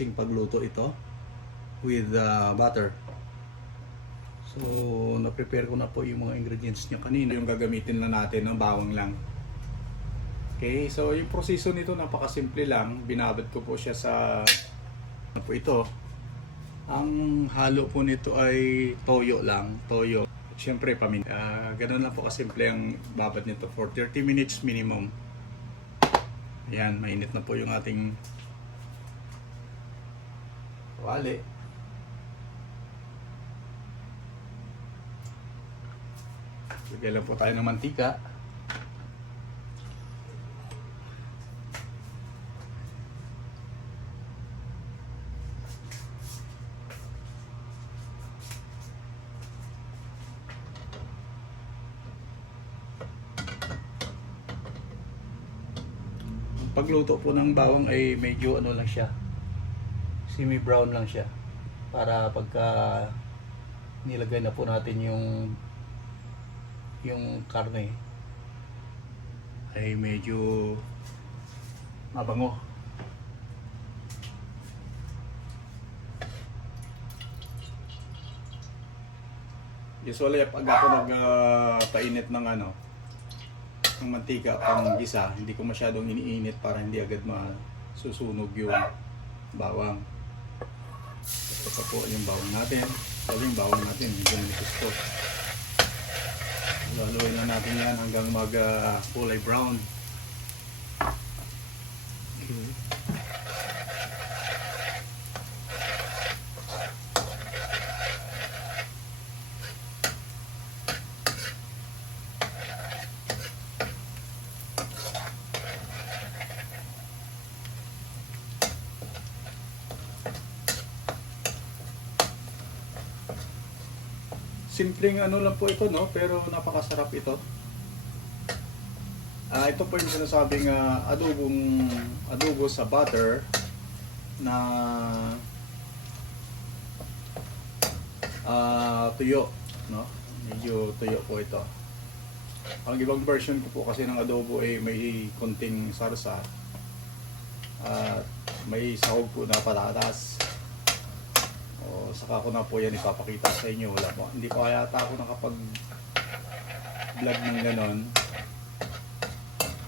klaseng pagluto ito with butter. So, na-prepare ko na po yung mga ingredients niya kanina. Yung gagamitin na natin ng bawang lang. Okay, so yung proseso nito napakasimple lang. Binabad ko po siya sa ano po ito. Ang halo po nito ay toyo lang, toyo. Siyempre paminta. Ganun lang po kasimple ang babad nito for 30 minutes minimum. Ayan, mainit na po yung ating wali. Lagyan lang po tayo ng mantika. Pagluto po ng bawang ay medyo ano lang siya, semi brown lang siya, para pagka nilagay na po natin yung karne ay medyo mabango. Usually pag ako nagpainit ng ng mantika pang gisa, hindi ko masyadong iniinit para hindi agad masusunog yung bawang. Ito po yung bawang natin. Ito yung bawang natin, medyo nilipis po. Laluin na natin yan hanggang mag kulay brown. Okay. Simpleng ano lang po ito, no? Pero napakasarap ito. Ito po yung sinasabing adobo sa butter na tuyo, no? Medyo tuyo po ito. Ang ibang version ko po kasi ng adobo ay may konting sarsa at may sahog po na patatas. Saka ko na po yan ipapakita sa inyo. Wala po, hindi pa yata ako nakapag vlog ng ganon.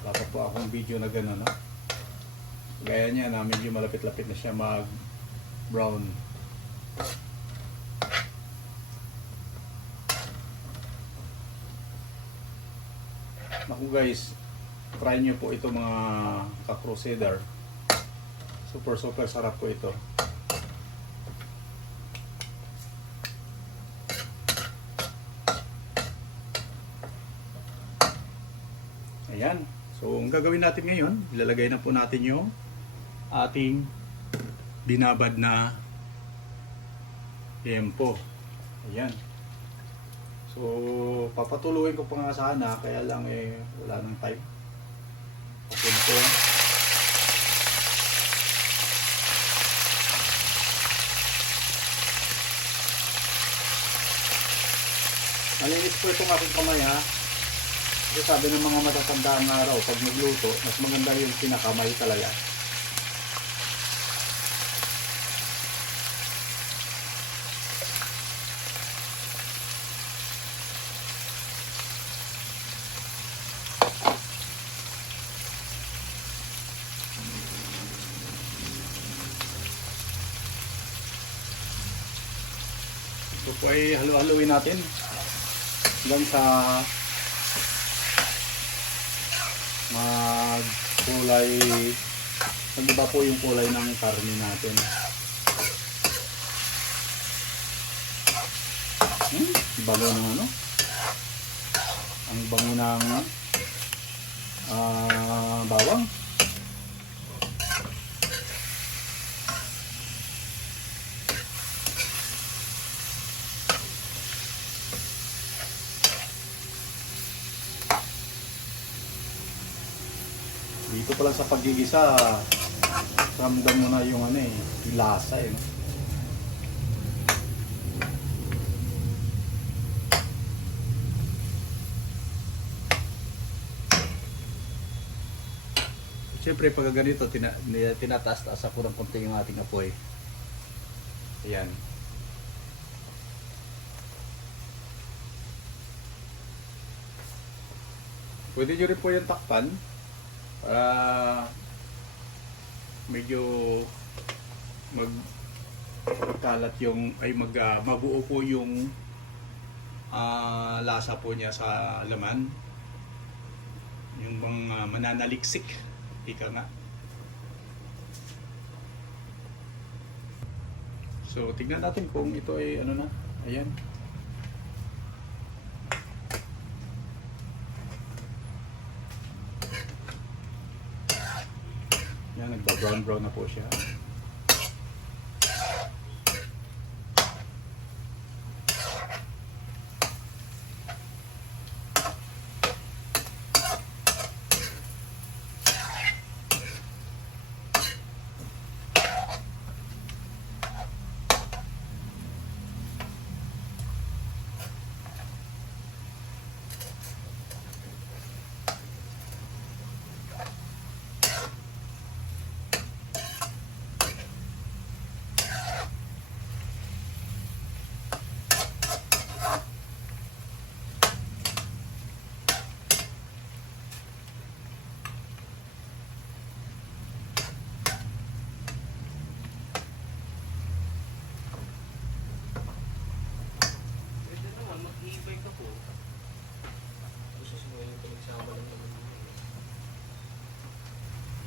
Wala pa po akong video na ganon, no? Gaya niya na medyo malapit-lapit na siya mag brown. Naku guys, try nyo po ito mga ka-crusader. Super sarap po ito. Ayan. So, ang gagawin natin ngayon, ilalagay na po natin yung ating binabad na yempo. Ayan. So, papatuloyin ko pa nga sana, kaya lang wala nang time. Ayan po. Malinis po itong aking kamay, ha. Kasi sabi ng mga matatandaan nga raw, pag magluto, mas maganda yung pinakamay talaga. Ito po ay halu-haluin natin hanggang sa kulay, nag-iba po yung kulay ng karne natin. Bango ng ano? Ang bango ng bawang. Dito pa lang sa paggigisa, ramdam mo na yung yung lasa . Siyempre pag ganito, tinataas-taas ako ng konti yung ating apoy. Ayan. Pwede nyo rin po yung takpan para medyo magkalat yung ay mabuo po yung lasa po niya sa laman, yung bang mananaliksik, ika nga. So tignan natin kung ito ay ano na. Ayan. Yan, nagba-brown na po siya.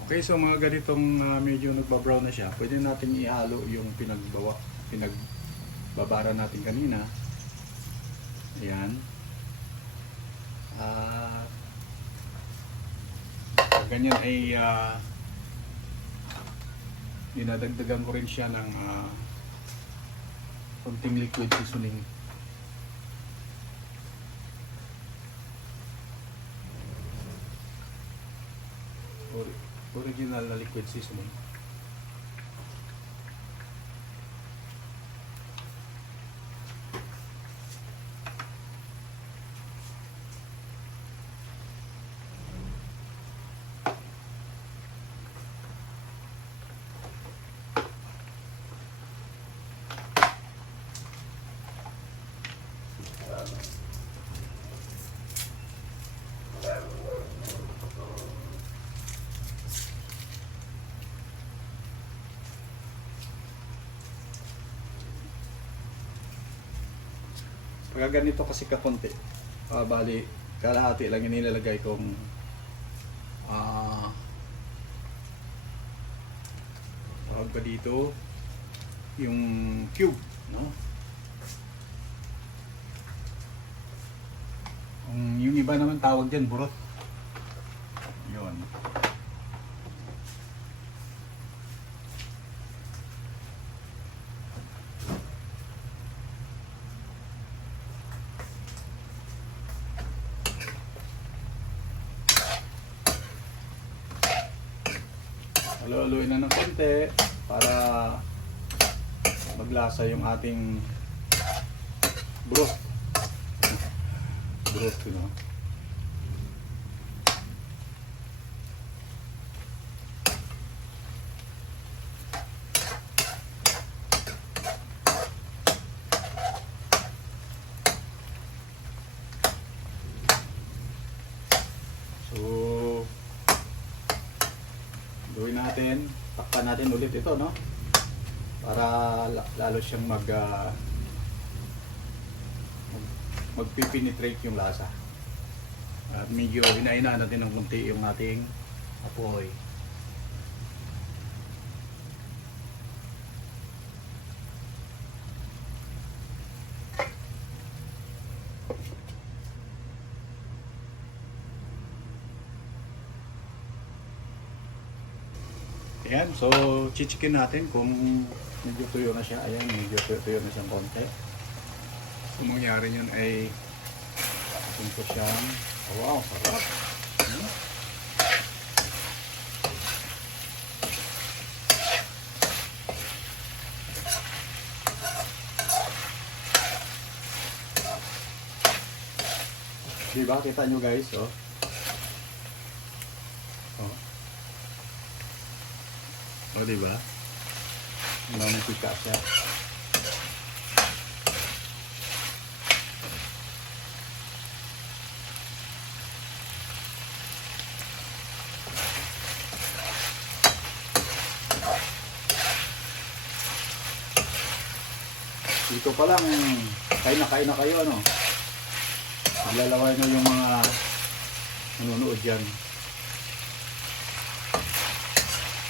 Okay, so mga ganitong medyo nagbabrown na siya, pwede natin ihalo yung pinagbabara natin kanina. Ayan. Ganyan ay dinadagdagan ko rin siya ng konting liquid seasoning. Original na liquid seasoning. Pagka ganito kasi kakunti, bali kalahati lang yung nilalagay kong tawag ba dito, yung cube, no? Yung iba naman tawag dyan burot. Yun. Halo-haloin na ng konti para maglasa yung ating broth. Broth, you know. Gawin natin, takpan natin ulit ito, no? Para lalo siyang magpipenetrate yung lasa. At medyo hinahinaan natin ng kunti yung ating apoy. Ayan, so chichikin natin kung medyo tuyo na siya. Ayan, medyo tuyo na siyang konti. Kung mangyari yun ay ito siyang, oh, wow, sarap. Diba, kita nyo guys, oh. O, diba? Nakikita siya. Dito pa lang, kain na kayo, ano? Maglalaway na yung mga nanonood dyan.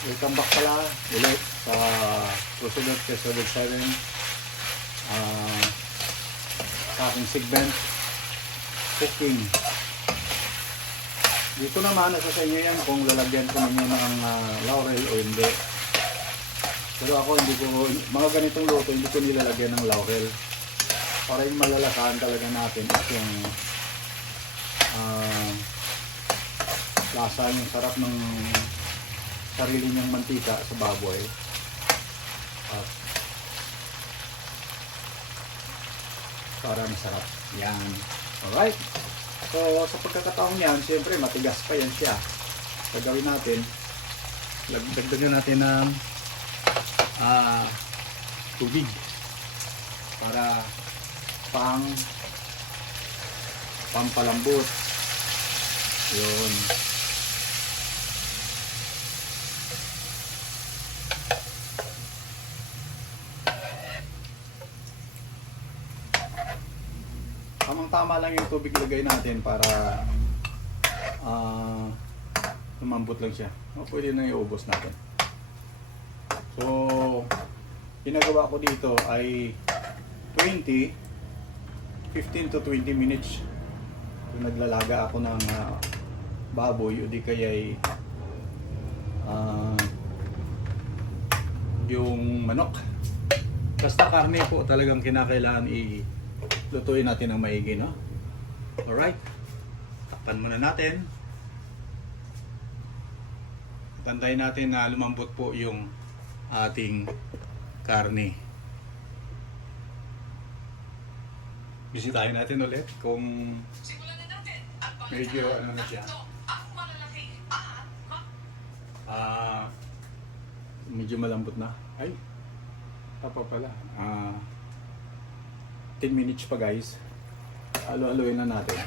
Welcome back pala ulit sa Proceeded Episode 7 sa aking segment, cooking. Dito naman, nasa sa inyo yan kung lalagyan ko ninyo ng laurel o hindi. Pero ako hindi ko, mga ganitong luto, hindi ko nilalagyan ng laurel. Para yung malalasahan talaga natin at yung lasa, yung sarap ng sarili niyang mantika sa baboy. At para masarap. Yan. Alright. So sa pagkakataong yan, siyempre matigas pa yan siya. Gagawin natin, dagdagan natin ng tubig para pampalambot. Yun. Tamang-tama lang yung tubig lagay natin para lumambot lang siya. Pwede na iubos natin. So, ginagawa ko dito ay 15 to 20 minutes. Kung naglalaga ako ng baboy o di kaya'y yung manok. Basta karne po talagang kinakailangan lutuin natin ng maigi, no? Alright. Takpan muna natin. Tantayin natin na lumambot po yung ating karne. Bisitahin natin ulit kung medyo ano na siya. Medyo malambot na. Ay, tapa pala. 10 minutes pa guys. Halo-haloin na natin.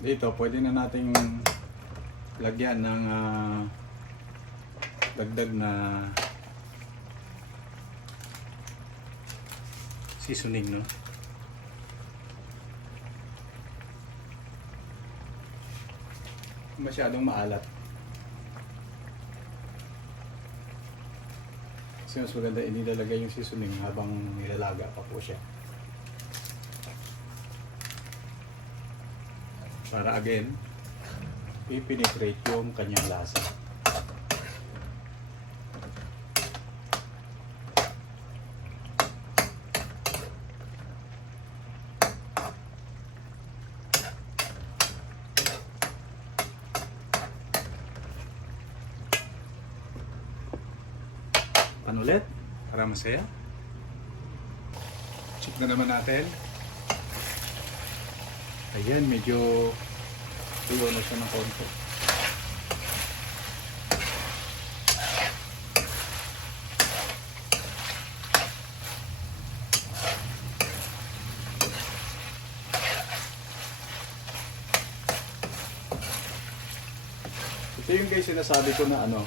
Dito, pwede na nating lagyan ng dagdag na seasoning, no? Masyadong maalat. Kasi mas maganda inilalagay yung seasoning habang nilalaga pa po siya. Para again, i-penetrate yung kanyang lasa. Ulit para masaya. Check na naman natin. Ayan, medyo tuyo na siya ng konti. Ito yung guys sinasabi ko na ano,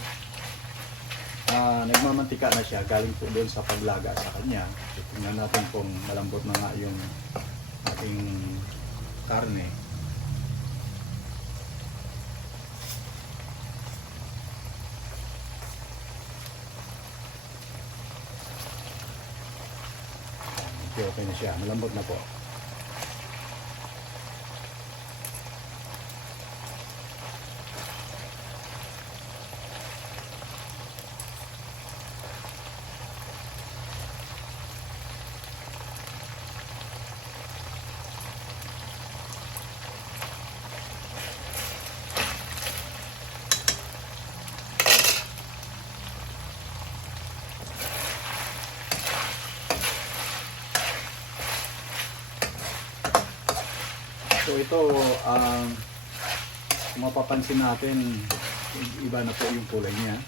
nagmamantika na siya galing po doon sa paglaga sa kanya. So, tingnan natin kung malambot na nga yung ating karne. Okay na siya, malambot na po. So ito, kung mapapansin natin, iba na po yung kulay niya.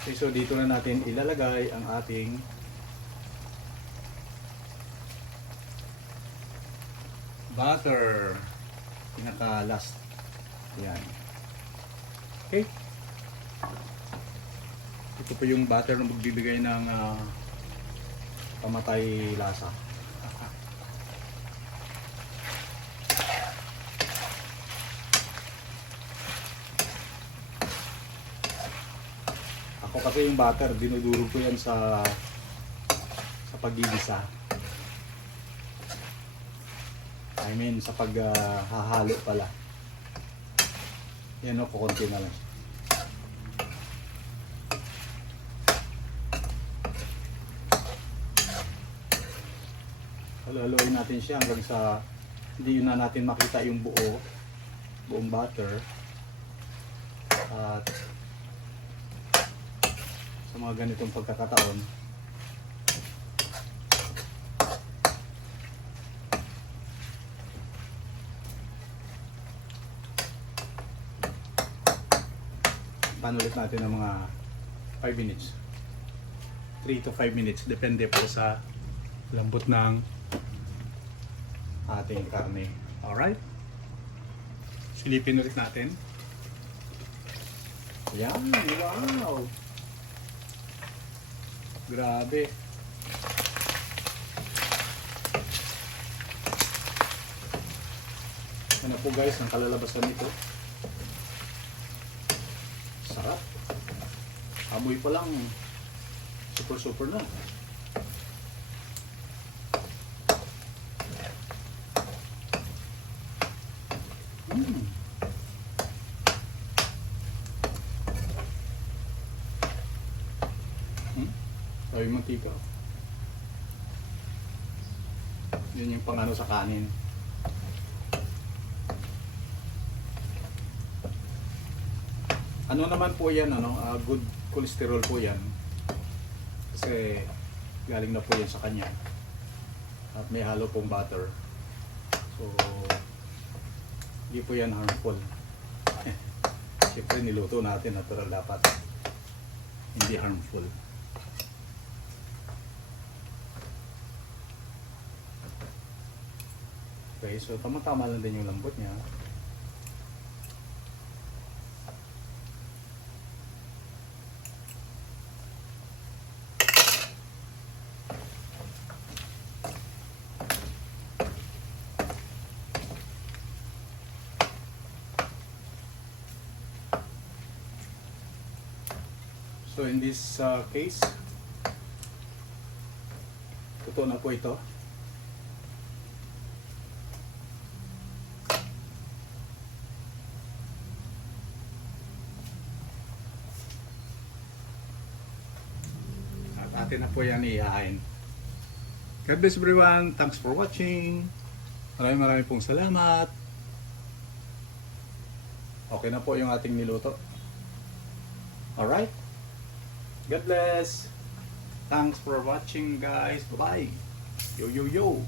Okay, so dito na natin ilalagay ang ating butter. Pinaka last. Yan. Okay. Ito po yung butter na magbibigay ng pamatay lasa. Ako kasi yung butter, dinudurog ko yan sa paggigisa. I mean, sa paghahalo pala. Yan o, kukunti na lang. Halo-haloin natin siya hanggang sa hindi na natin makita yung buong butter. At sa mga ganitong pagkakataon, panulit natin ng mga 5 minutes, 3 to 5 minutes, depende po sa lambot ng ating karne. Alright, silipin ulit natin. Yan, wow, grabe. Ano po guys ang kalalabasan nito? Sarap. Amoy pa lang super na. Sabi mantika. Yun yung pangano sa kanin. Ano naman po yan, good cholesterol po yan. Kasi galing na po yan sa kanya. At may halo pong butter. So, hindi po yan harmful. Siyempre niluto natin, natural dapat. Hindi harmful. Okay, so tama-tama lang din yung lambot niya. So in this case, totoo na po ito. At atin na po yan ihahain. God bless everyone. Thanks for watching. Maraming pong salamat. Okay na po yung ating niluto. Alright? God bless. Thanks for watching guys. Bye-bye. Yo yo yo.